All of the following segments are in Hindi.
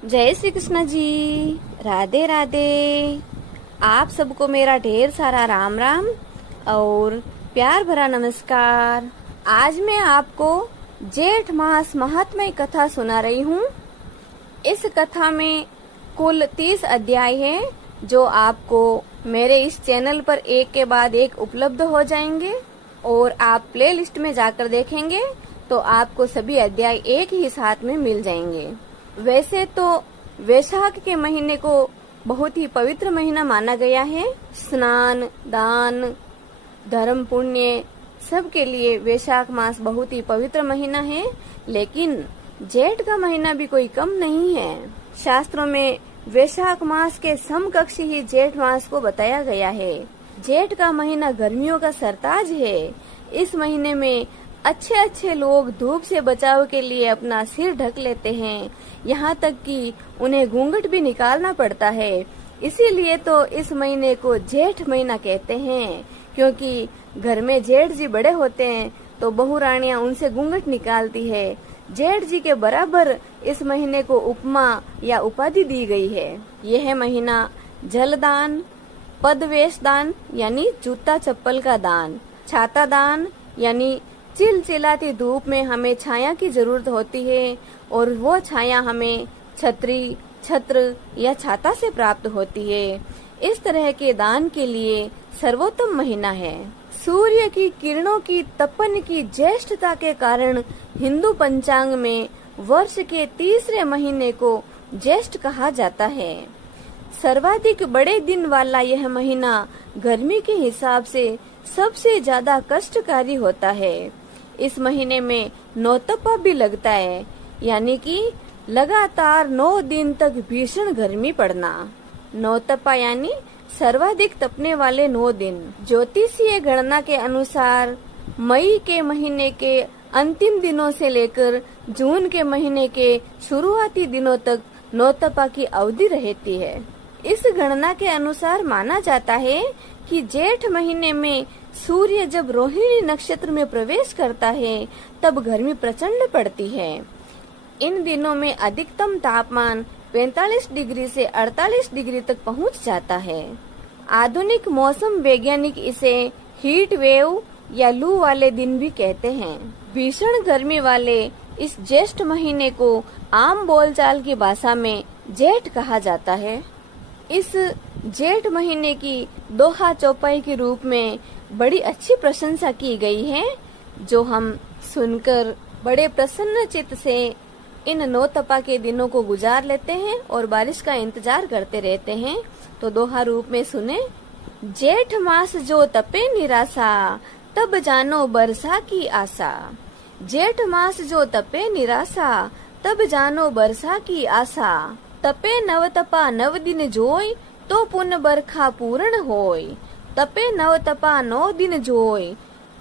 जय श्री कृष्ण जी। राधे राधे। आप सबको मेरा ढेर सारा राम राम और प्यार भरा नमस्कार। आज मैं आपको जेठ मास महात्म्य कथा सुना रही हूँ। इस कथा में कुल 30 अध्याय हैं, जो आपको मेरे इस चैनल पर एक के बाद एक उपलब्ध हो जाएंगे और आप प्लेलिस्ट में जाकर देखेंगे तो आपको सभी अध्याय एक ही साथ में मिल जाएंगे। वैसे तो वैशाख के महीने को बहुत ही पवित्र महीना माना गया है। स्नान, दान, धर्म, पुण्य सब के लिए वैशाख मास बहुत ही पवित्र महीना है, लेकिन जेठ का महीना भी कोई कम नहीं है। शास्त्रों में वैशाख मास के समकक्ष ही जेठ मास को बताया गया है। जेठ का महीना गर्मियों का सरताज है। इस महीने में अच्छे लोग धूप से बचाव के लिए अपना सिर ढक लेते हैं, यहाँ तक कि उन्हें घूंघट भी निकालना पड़ता है। इसीलिए तो इस महीने को जेठ महीना कहते हैं, क्योंकि घर में जेठ जी बड़े होते हैं तो बहू रानियां उनसे घूंघट निकालती है। जेठ जी के बराबर इस महीने को उपमा या उपाधि दी गई है। यह महीना जलदान, पदवेश दान यानी जूता चप्पल का दान, छाता दान यानी चिलचिलाती धूप में हमें छाया की जरूरत होती है और वो छाया हमें छतरी, छत्र या छाता से प्राप्त होती है। इस तरह के दान के लिए सर्वोत्तम महीना है। सूर्य की किरणों की तपन की ज्येष्ठता के कारण हिंदू पंचांग में वर्ष के तीसरे महीने को ज्येष्ठ कहा जाता है। सर्वाधिक बड़े दिन वाला यह महीना गर्मी के हिसाब से सबसे ज्यादा कष्टकारी होता है। इस महीने में नौतपा भी लगता है, यानी कि लगातार 9 दिन तक भीषण गर्मी पड़ना। नौतपा यानी सर्वाधिक तपने वाले 9 दिन। ज्योतिषीय गणना के अनुसार मई के महीने के अंतिम दिनों से लेकर जून के महीने के शुरुआती दिनों तक नौतपा की अवधि रहती है। इस गणना के अनुसार माना जाता है कि जेठ महीने में सूर्य जब रोहिणी नक्षत्र में प्रवेश करता है तब गर्मी प्रचंड पड़ती है। इन दिनों में अधिकतम तापमान 45 डिग्री से 48 डिग्री तक पहुंच जाता है। आधुनिक मौसम वैज्ञानिक इसे हीट वेव या लू वाले दिन भी कहते हैं। भीषण गर्मी वाले इस ज्येष्ठ महीने को आम बोलचाल की भाषा में जेठ कहा जाता है। इस जेठ महीने की दोहा चौपाई के रूप में बड़ी अच्छी प्रशंसा की गई है, जो हम सुनकर बड़े प्रसन्न चित्त से इन नौतपा के दिनों को गुजार लेते हैं और बारिश का इंतजार करते रहते हैं। तो दोहा रूप में सुने। जेठ मास जो तपे निराशा, तब जानो बरसा की आशा। जेठ मास जो तपे निराशा, तब जानो बरसा की आशा। तपे नव तपा 9 दिन जोय, तो पुन बरखा पूर्ण होय। तपे नव तपा 9 दिन जोय,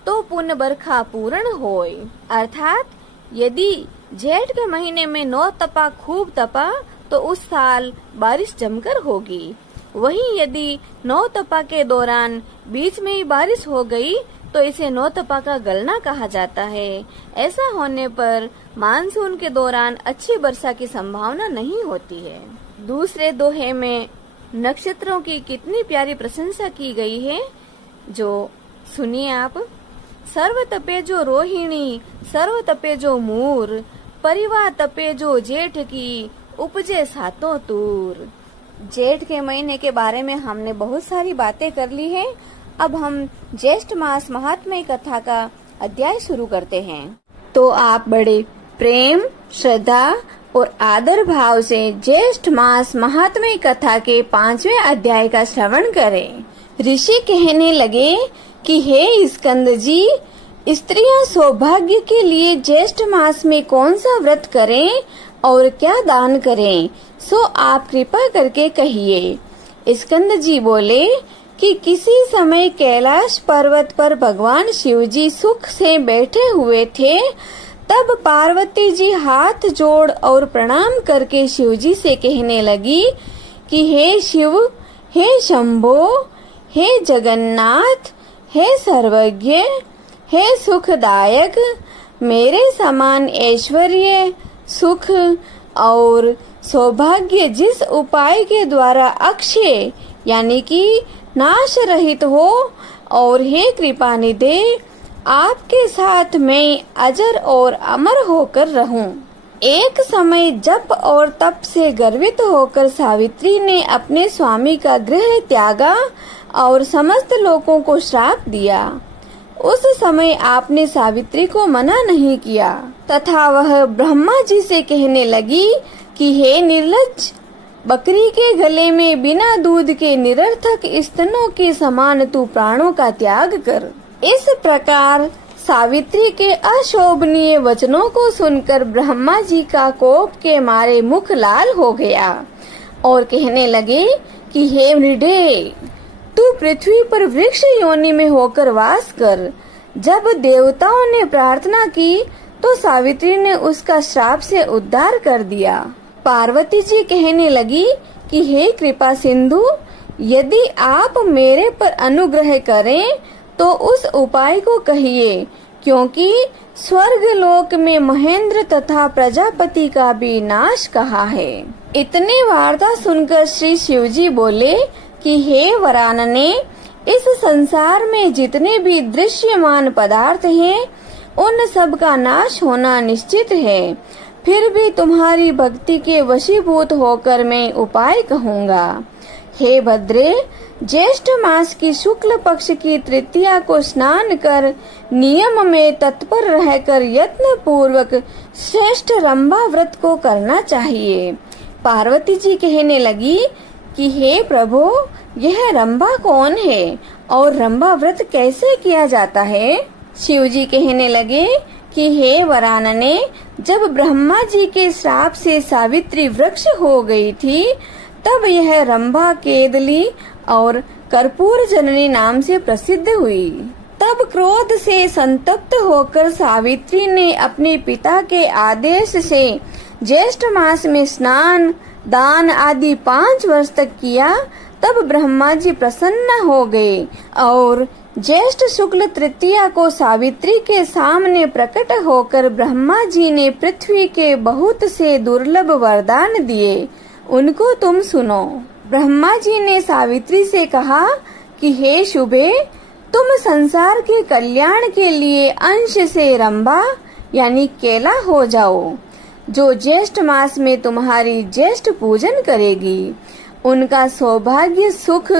तो पुन बरखा पूर्ण होय। अर्थात यदि जेठ के महीने में 9 तपा खूब तपा तो उस साल बारिश जमकर होगी। वहीं यदि 9 तपा के दौरान बीच में ही बारिश हो गई तो इसे 9 तपा का गलना कहा जाता है। ऐसा होने पर मानसून के दौरान अच्छी वर्षा की संभावना नहीं होती है। दूसरे दोहे में नक्षत्रों की कितनी प्यारी प्रशंसा की गई है, जो सुनिए आप। सर्व तपे जो रोहिणी, सर्व तपे जो मूर, परिवार तपे जो जेठ की, उपजे सातों तूर। जेठ के महीने के बारे में हमने बहुत सारी बातें कर ली है। अब हम ज्येष्ठ मास महात्म्य कथा का अध्याय शुरू करते हैं। तो आप बड़े प्रेम, श्रद्धा और आदर भाव से ज्येष्ठ मास महात्म्य कथा के 5वें अध्याय का श्रवण करें। ऋषि कहने लगे कि हे स्कंद जी, स्त्रियां सौभाग्य के लिए ज्येष्ठ मास में कौन सा व्रत करें और क्या दान करें, सो आप कृपा करके कहिए। स्कंद जी बोले कि किसी समय कैलाश पर्वत पर भगवान शिव जी सुख से बैठे हुए थे। तब पार्वती जी हाथ जोड़ और प्रणाम करके शिव जी से कहने लगी कि हे शिव, हे शंभो, हे जगन्नाथ, हे सर्वज्ञ, हे सुखदायक, मेरे समान ऐश्वर्य, सुख और सौभाग्य जिस उपाय के द्वारा अक्षय यानी कि नाश रहित हो, और हे कृपा निधे, आपके साथ मैं अजर और अमर होकर रहूं। एक समय जप और तप से गर्वित होकर सावित्री ने अपने स्वामी का गृह त्यागा और समस्त लोगों को श्राप दिया। उस समय आपने सावित्री को मना नहीं किया तथा वह ब्रह्मा जी से कहने लगी कि हे निर्लज्ज, बकरी के गले में बिना दूध के निरर्थक स्तनों के समान तू प्राणों का त्याग कर। इस प्रकार सावित्री के अशोभनीय वचनों को सुनकर ब्रह्मा जी का कोप के मारे मुख लाल हो गया और कहने लगे कि हे मृडे, तू पृथ्वी पर वृक्ष योनि में होकर वास कर। जब देवताओं ने प्रार्थना की तो सावित्री ने उसका श्राप से उद्धार कर दिया। पार्वती जी कहने लगी कि हे कृपा सिंधु, यदि आप मेरे पर अनुग्रह करें तो उस उपाय को कहिए, क्योंकि स्वर्ग लोक में महेंद्र तथा प्रजापति का भी नाश कहा है। इतने वार्ता सुनकर श्री शिवजी बोले कि हे वरानने, इस संसार में जितने भी दृश्यमान पदार्थ हैं, उन सब का नाश होना निश्चित है। फिर भी तुम्हारी भक्ति के वशीभूत होकर मैं उपाय कहूँगा। हे भद्रे, ज्येष्ठ मास की शुक्ल पक्ष की तृतीया को स्नान कर नियम में तत्पर रहकर यत्न पूर्वक श्रेष्ठ रंभा व्रत को करना चाहिए। पार्वती जी कहने लगी कि हे प्रभु, यह रंभा कौन है और रंभा व्रत कैसे किया जाता है? शिव जी कहने लगे कि हे वरानने, जब ब्रह्मा जी के श्राप से सावित्री वृक्ष हो गई थी, तब यह रंभा केदली और कर्पूर जननी नाम से प्रसिद्ध हुई। तब क्रोध से संतप्त होकर सावित्री ने अपने पिता के आदेश से ज्येष्ठ मास में स्नान, दान आदि 5 वर्ष तक किया। तब ब्रह्मा जी प्रसन्न हो गए और ज्येष्ठ शुक्ल तृतीया को सावित्री के सामने प्रकट होकर ब्रह्मा जी ने पृथ्वी के बहुत से दुर्लभ वरदान दिए। उनको तुम सुनो। ब्रह्मा जी ने सावित्री से कहा कि हे शुभे, तुम संसार के कल्याण के लिए अंश से रंभा यानी केला हो जाओ। जो ज्येष्ठ मास में तुम्हारी ज्येष्ठ पूजन करेगी, उनका सौभाग्य, सुख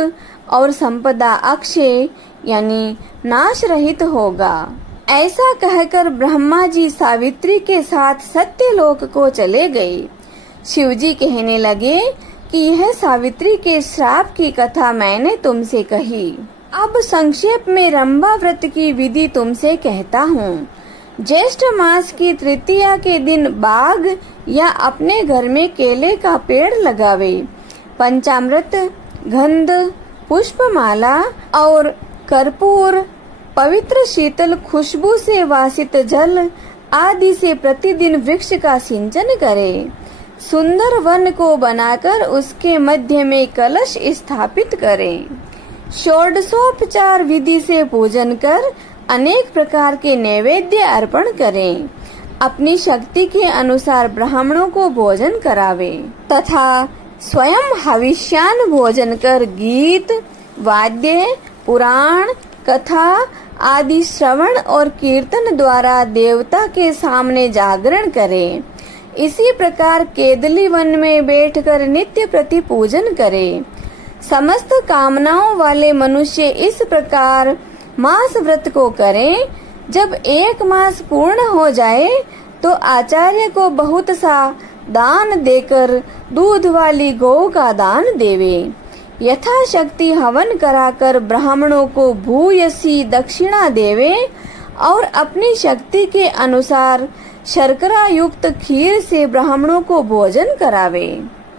और संपदा अक्षय यानी नाश रहित होगा। ऐसा कहकर ब्रह्मा जी सावित्री के साथ सत्यलोक को चले गए। शिवजी कहने लगे कि यह सावित्री के श्राप की कथा मैंने तुमसे कही। अब संक्षेप में रंभा व्रत की विधि तुमसे कहता हूँ। ज्येष्ठ मास की तृतीया के दिन बाग या अपने घर में केले का पेड़ लगावे। पंचामृत, गंध, पुष्पमाला और कर्पूर, पवित्र शीतल खुशबू से वासित जल आदि से प्रतिदिन वृक्ष का सिंचन करे। सुंदर वन को बनाकर उसके मध्य में कलश स्थापित करें। षोडशोपचार विधि से पूजन कर अनेक प्रकार के नैवेद्य अर्पण करें। अपनी शक्ति के अनुसार ब्राह्मणों को भोजन करावे तथा स्वयं हविष्यान भोजन कर गीत, वाद्य, पुराण, कथा आदि श्रवण और कीर्तन द्वारा देवता के सामने जागरण करें। इसी प्रकार केदली वन में बैठकर नित्य प्रति पूजन करें। समस्त कामनाओं वाले मनुष्य इस प्रकार मास व्रत को करें। जब 1 मास पूर्ण हो जाए तो आचार्य को बहुत सा दान देकर दूध वाली गौ का दान देवे। यथाशक्ति हवन कराकर ब्राह्मणों को भूयसी दक्षिणा देवे और अपनी शक्ति के अनुसार शर्करा युक्त खीर से ब्राह्मणों को भोजन करावे।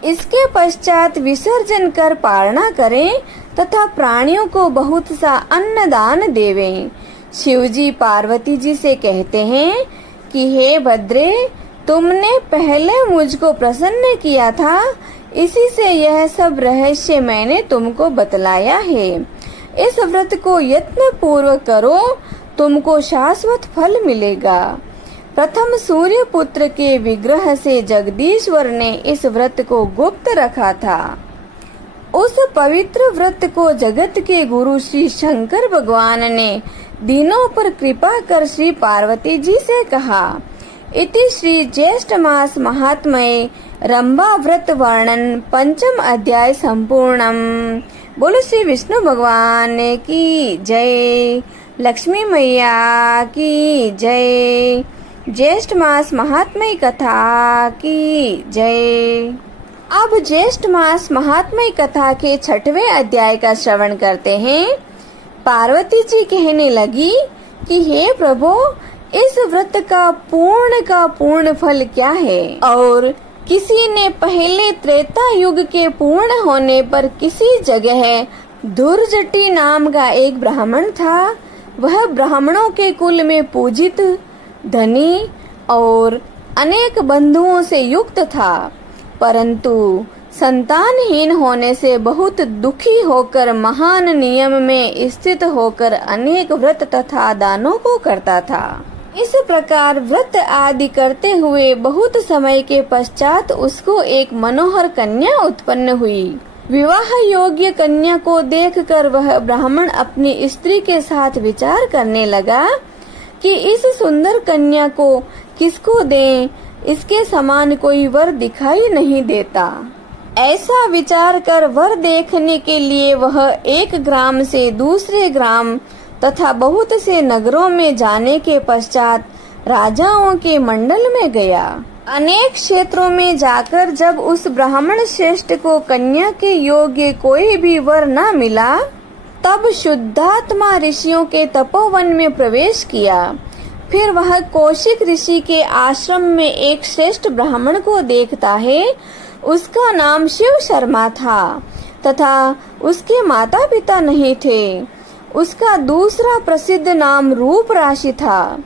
इसके पश्चात विसर्जन कर पारणा करें तथा प्राणियों को बहुत सा अन्न दान देवे। शिवजी पार्वती जी से कहते हैं कि हे भद्रे, तुमने पहले मुझको प्रसन्न किया था, इसी से यह सब रहस्य मैंने तुमको बतलाया है। इस व्रत को यत्न पूर्वक करो, तुमको शाश्वत फल मिलेगा। प्रथम सूर्य पुत्र के विग्रह से जगदीश्वर ने इस व्रत को गुप्त रखा था। उस पवित्र व्रत को जगत के गुरु श्री शंकर भगवान ने दिनों पर कृपा कर श्री पार्वती जी से कहा। इति श्री ज्येष्ठ मास महात्म्ये रंभा व्रत वर्णन पंचम अध्याय संपूर्णम। बोलो श्री विष्णु भगवान की जय, लक्ष्मी मैया की जय, ज्येष्ठ मास महात्म्य कथा की जय। अब ज्येष्ठ मास महात्म्य कथा के 6वें अध्याय का श्रवण करते हैं। पार्वती जी कहने लगी कि हे प्रभु, इस व्रत का पूर्ण फल क्या है? और किसी ने पहले त्रेता युग के पूर्ण होने पर किसी जगह दुर्जटी नाम का एक ब्राह्मण था। वह ब्राह्मणों के कुल में पूजित, धनी और अनेक बंधुओं से युक्त था, परंतु संतानहीन होने से बहुत दुखी होकर महान नियम में स्थित होकर अनेक व्रत तथा दानों को करता था। इस प्रकार व्रत आदि करते हुए बहुत समय के पश्चात उसको एक मनोहर कन्या उत्पन्न हुई। विवाह योग्य कन्या को देखकर वह ब्राह्मण अपनी स्त्री के साथ विचार करने लगा कि इस सुंदर कन्या को किसको दें, इसके समान कोई वर दिखाई नहीं देता। ऐसा विचार कर वर देखने के लिए वह एक ग्राम से दूसरे ग्राम तथा बहुत से नगरों में जाने के पश्चात राजाओं के मंडल में गया। अनेक क्षेत्रों में जाकर जब उस ब्राह्मण श्रेष्ठ को कन्या के योग्य कोई भी वर न मिला, तब शुद्धात्मा ऋषियों के तपोवन में प्रवेश किया। फिर वह कौशिक ऋषि के आश्रम में एक श्रेष्ठ ब्राह्मण को देखता है। उसका नाम शिव शर्मा था तथा उसके माता पिता नहीं थे। उसका दूसरा प्रसिद्ध नाम रूप राशि था।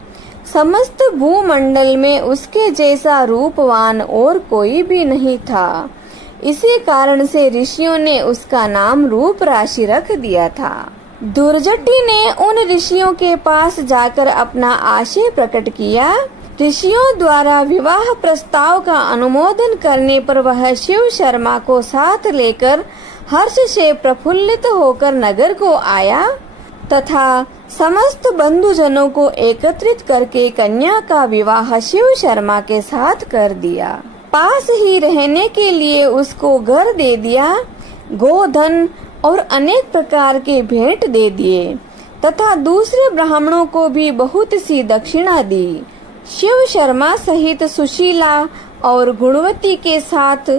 समस्त भूमंडल में उसके जैसा रूपवान और कोई भी नहीं था। इसी कारण से ऋषियों ने उसका नाम रूप राशि रख दिया था। दुर्जटी ने उन ऋषियों के पास जाकर अपना आशय प्रकट किया। ऋषियों द्वारा विवाह प्रस्ताव का अनुमोदन करने पर वह शिव शर्मा को साथ लेकर हर्ष से प्रफुल्लित होकर नगर को आया तथा समस्त बंधुजनों को एकत्रित करके कन्या का विवाह शिव शर्मा के साथ कर दिया। पास ही रहने के लिए उसको घर दे दिया, गोधन और अनेक प्रकार के भेंट दे दिए तथा दूसरे ब्राह्मणों को भी बहुत सी दक्षिणा दी। शिव शर्मा सहित सुशीला और गुणवती के साथ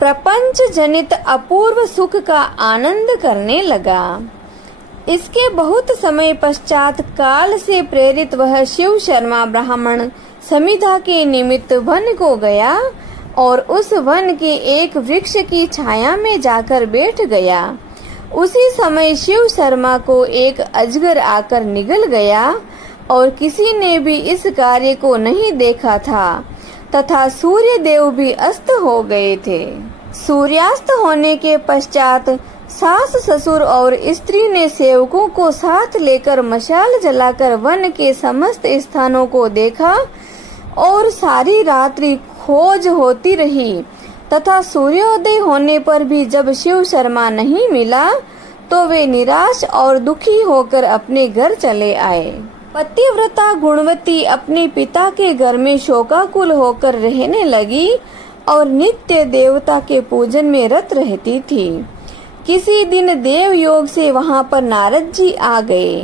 प्रपंच जनित अपूर्व सुख का आनंद करने लगा। इसके बहुत समय पश्चात काल से प्रेरित वह शिव शर्मा ब्राह्मण समिधा के निमित्त वन को गया और उस वन के एक वृक्ष की छाया में जाकर बैठ गया। उसी समय शिव शर्मा को एक अजगर आकर निगल गया और किसी ने भी इस कार्य को नहीं देखा था तथा सूर्य देव भी अस्त हो गए थे। सूर्यास्त होने के पश्चात सास ससुर और स्त्री ने सेवकों को साथ लेकर मशाल जलाकर वन के समस्त स्थानों को देखा और सारी रात्रि खोज होती रही तथा सूर्योदय होने पर भी जब शिव शर्मा नहीं मिला तो वे निराश और दुखी होकर अपने घर चले आए। पतिव्रता गुणवती अपने पिता के घर में शोकाकुल होकर रहने लगी और नित्य देवता के पूजन में रत रहती थी। किसी दिन देव योग से वहां पर नारद जी आ गए।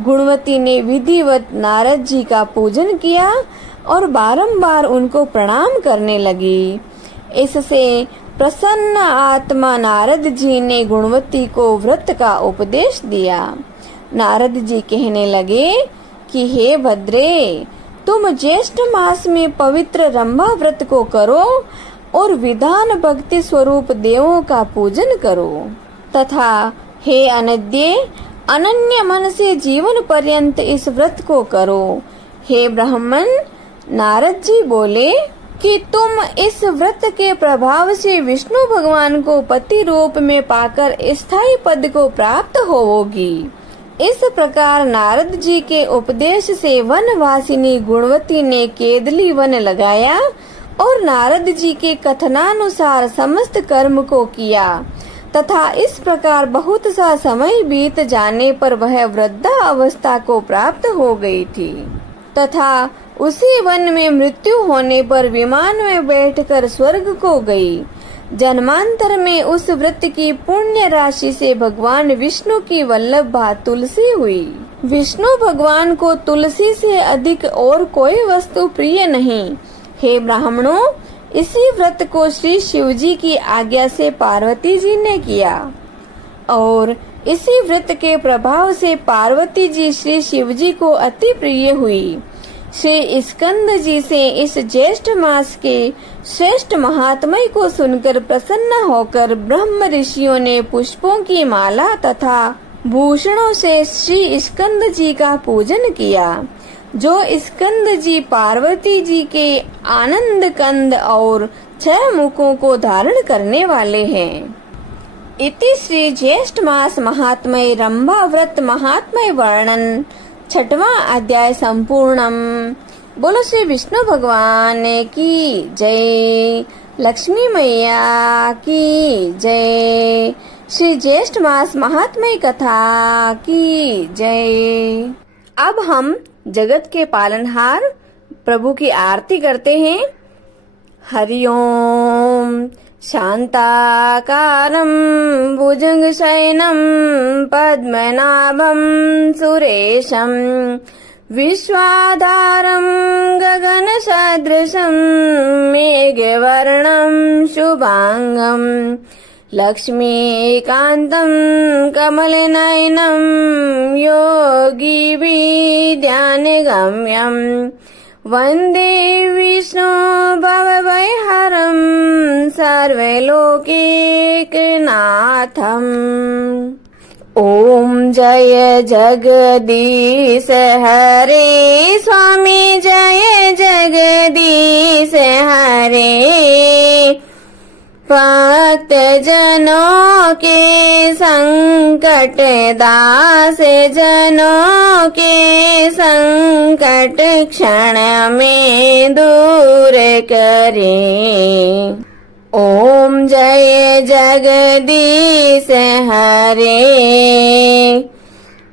गुणवती ने विधिवत नारद जी का पूजन किया और बारंबार उनको प्रणाम करने लगी। इससे प्रसन्न आत्मा नारद जी ने गुणवती को व्रत का उपदेश दिया। नारद जी कहने लगे कि हे भद्रे, तुम ज्येष्ठ मास में पवित्र रंभा व्रत को करो और विधान भक्ति स्वरूप देवों का पूजन करो तथा हे अनद्य, अनन्य मन से जीवन पर्यंत इस व्रत को करो। हे ब्राह्मण, नारद जी बोले कि तुम इस व्रत के प्रभाव से विष्णु भगवान को पति रूप में पाकर स्थायी पद को प्राप्त होवोगी। इस प्रकार नारद जी के उपदेश से वनवासिनी गुणवती ने केदली वन लगाया और नारद जी के कथनानुसार समस्त कर्म को किया तथा इस प्रकार बहुत सा समय बीत जाने पर वह वृद्धा अवस्था को प्राप्त हो गई थी तथा उसी वन में मृत्यु होने पर विमान में बैठकर स्वर्ग को गई। जन्मांतर में उस व्रत की पुण्य राशि से भगवान विष्णु की वल्लभा तुलसी हुई। विष्णु भगवान को तुलसी से अधिक और कोई वस्तु प्रिय नहीं। हे ब्राह्मणों, इसी व्रत को श्री शिव जी की आज्ञा से पार्वती जी ने किया और इसी व्रत के प्रभाव से पार्वती जी श्री शिव जी को अति प्रिय हुई। श्री स्कंद जी से इस ज्येष्ठ मास के श्रेष्ठ महात्म्य को सुनकर प्रसन्न होकर ब्रह्म ऋषियों ने पुष्पों की माला तथा भूषणों से श्री स्कंद जी का पूजन किया। जो स्कंद जी पार्वती जी के आनंद कंद और 6 मुखों को धारण करने वाले हैं। इति श्री ज्येष्ठ मास महात्म्य रंभा व्रत महात्म्य वर्णन 6वां अध्याय संपूर्णम। बोलो श्री विष्णु भगवान की जय, लक्ष्मी मैया की जय, श्री ज्येष्ठ मास महात्म्य कथा की जय। अब हम जगत के पालनहार प्रभु की आरती करते हैं। हरि ओम। शांताकारं भुजगशयनं पद्मनाभं सुरेशं विश्वाधारं गगनसदृशं मेघवर्णं शुभांगं लक्ष्मीकान्तं कमलनयनं योगिभिर्ध्यानगम्यं वन्दे विष्णु भवभयहरं सर्वलोकैकनाथम्। ओम जय जगदीश हरे स्वामी, जय जगदीश हरे। भक्त जनों के संकट, दास जनों के संकट क्षण में दूर करे। ओम जय जगदीश हरे।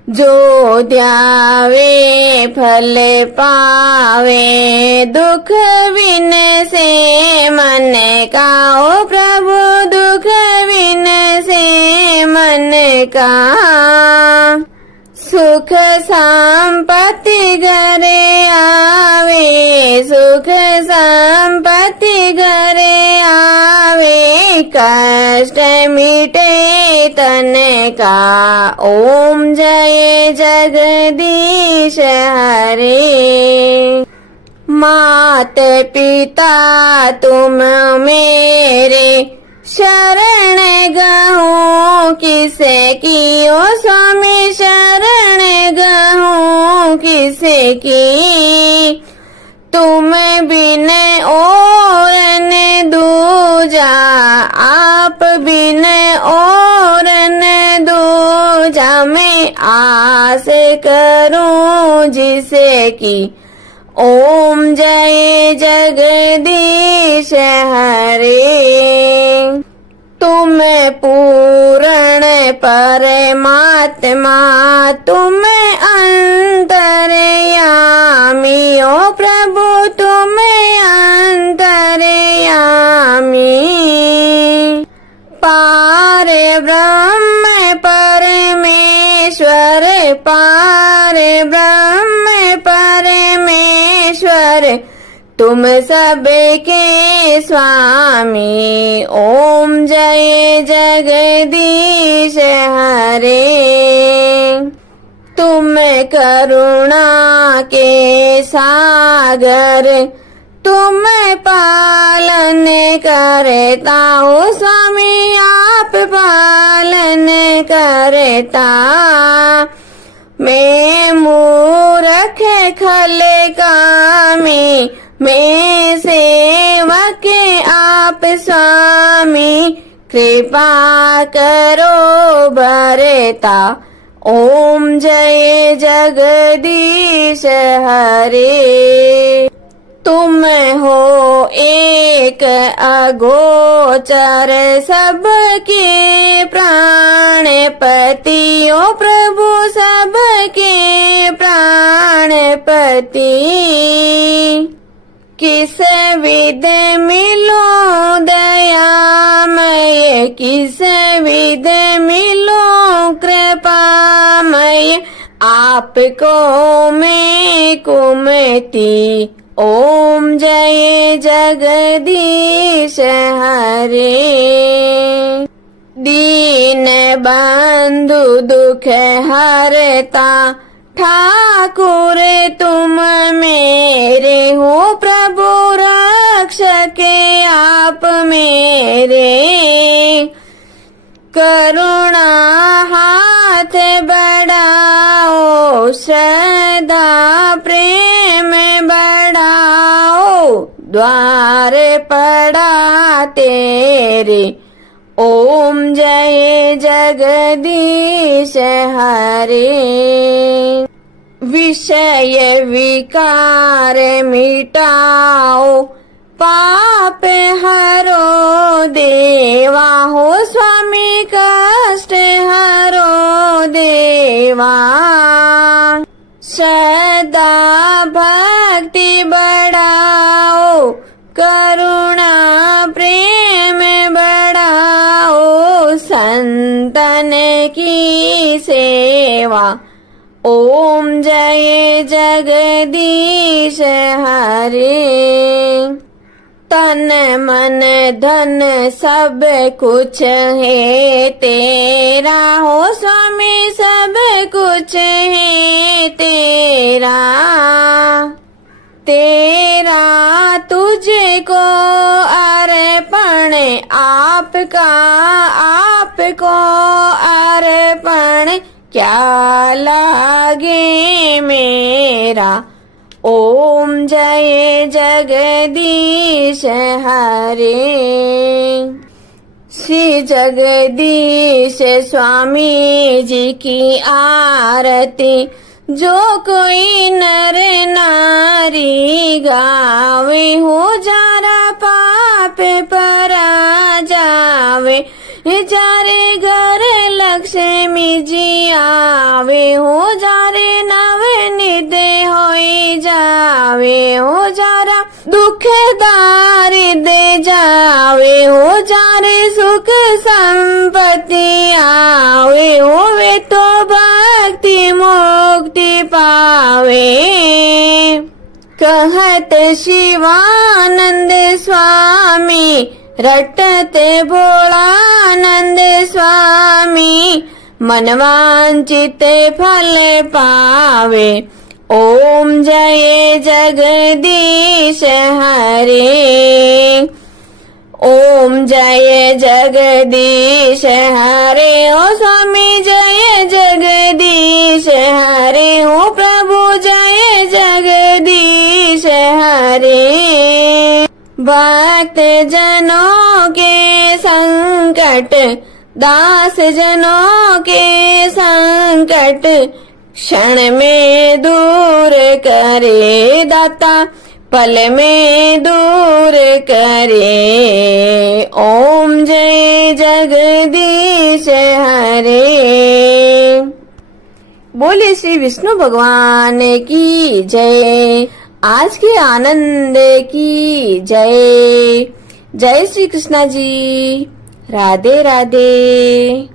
जो ध्यावे फल पावे, दुख बिन से मन का। ओ प्रभु दुख बिन से मन का। सुख संपत्ति घरे आवे, सुख संपत्ति घरे आवे। कष्ट मिटे तन का। ओम जय जगदीश हरे। मात पिता तुम मेरे, शरण गहूँ किसे की। ओ स्वामी शरण गहूँ किसे की। तुम बिन और न दूजा, आप बिन और न दूजा। मैं आस करूं जिसे की। ओम जय जगदीश हरे। तुम पूर्ण परमात्मा, तुम अंतर्यामी। ओ प्रभु तुम अंतर्यामी। पार ब्रह्म परमेश्वर, पार ब्रह्म परमेश्वर। तुम सबके स्वामी। ओम जय जगदीश हरे। तुम करुणा के सागर, तुम पालन करता। हो स्वामी आप पालन करता। मैं मूर्ख खल कामी, मैं सेवक आप स्वामी। कृपा करो भरता। ओम जय जगदीश हरे। तुम हो एक अगोचर सबके प्राणपति, ओ प्रभु सबके प्राणपति। किस विध मिलो दयामय, किस विध मिलो कृपामय, आपको मैं कुमति। ओम जय जगदीश हरे। दीन बंधु दुख हरता ठाकुर तुम मेरे हो, प्रभु रक्षक आप मेरे। करुणा हाथ बढ़ाओ, श्रद्धा प्रेम बढ़ाओ, द्वार पड़ा तेरे। ओम जय जगदीश हरे। विषय विकार मिटाओ, पाप हरो देवा हो, स्वामी कष्ट हरो देवा। श्रद्धा भक्ति बढ़ाओ, करुणा प्रेम बढ़ाओ, संतन की सेवा। ओम जय जगदीश हरे। तन मन धन सब कुछ है तेरा हो, स्वामी सब कुछ है तेरा। तेरा तुझको अर्पण आपका, आपको अर्पण क्या लागे मेरा। ओम जय जगदीश हरे। श्री जगदीश स्वामी जी की आरती जो कोई नर नारी गावे, हो जारा पाप परा जावे, जारे घर लक्ष्मी जी आवे, हो जारे नवनिध होई जावे, हो जारा दुख दारिद्र जावे, हो जारे सुख संपत्ति आवे, हो वे तो भक्ति मुक्ति पावे। कहत शिवानंद स्वामी, रटते भोलानंद स्वामी, मनवांचित फल पावे। ओम जय जगदीश हरे। ओम जय जगदीश हरे। ओ स्वामी जय जगदीश हरे, ओ प्रभु जय जगदीश हरे। भक्त जनों के संकट, दास जनों के संकट, क्षण में दूर करे दाता, पल में दूर करे। ओम जय जगदीश हरे। बोले श्री विष्णु भगवान की जय। आज के आनंद की जय। जय श्री कृष्णा जी। राधे राधे।